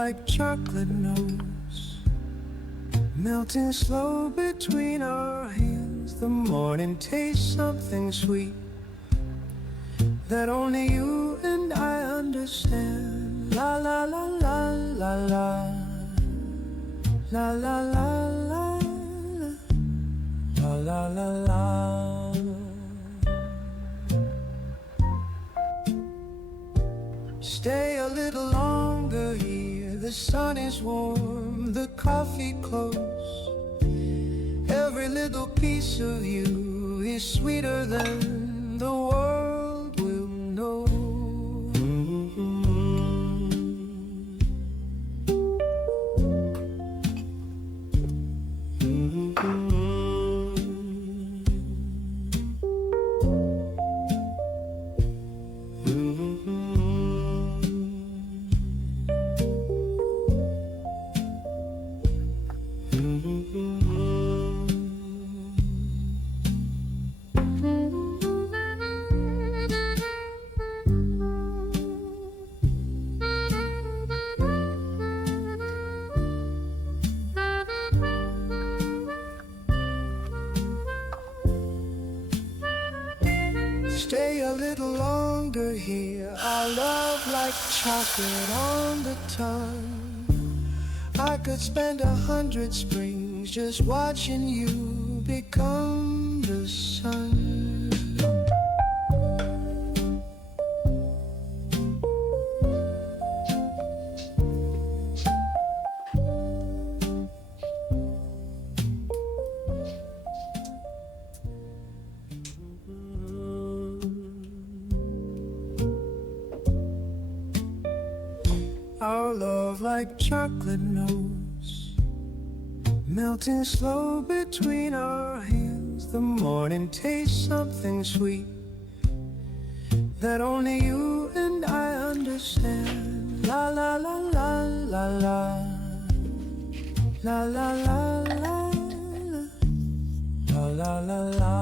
like chocolate nose, melting slow between our hands. The morning tastes something sweet that only you and I understand. La la la la la la, la la la la, la la la la. Stay a little longer here, the sun is warm, the coffee close. Every little piece of you is sweeter than the world will know. Stay a little longer here, our love like chocolate on the tongue. I could spend 100 springs just watching you become the sun. Our love like chocolate nose, melting slow between our hands. The morning tastes something sweet that only you and I understand. La la la la la la, la la la la, la la la la.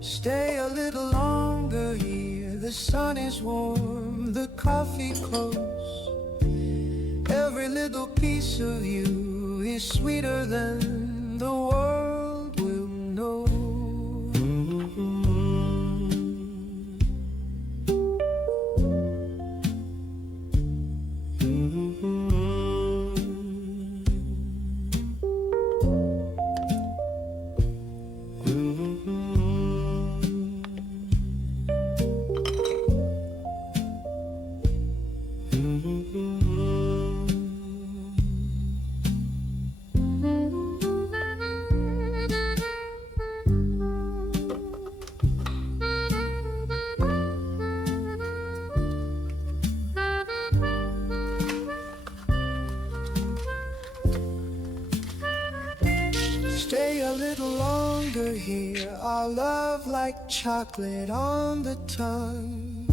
Stay a little longer here, the sun is warm, the coffee close. Every little piece of you is sweeter than the world will know. Stay a little longer here, our love like chocolate on the tongue.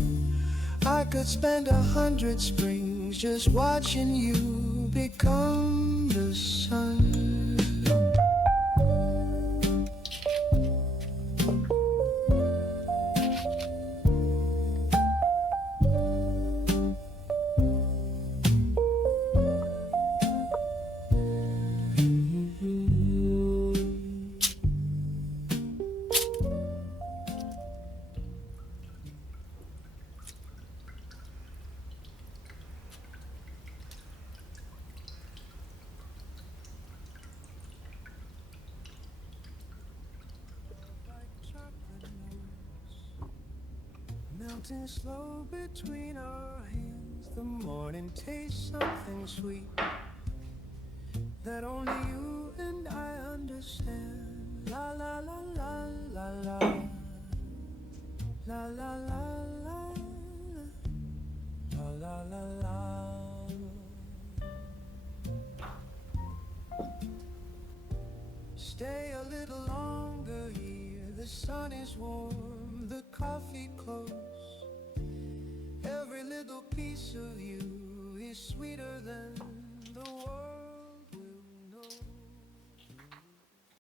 I could spend 100 springs just watching you become the sun. Melting slow between our hands. The morning tastes something sweet that only you and I understand. La la la la la la, la la la la, la la la la. Stay a little longer here, the sun is warm, the coffee close. Every little piece of you is sweeter than the world.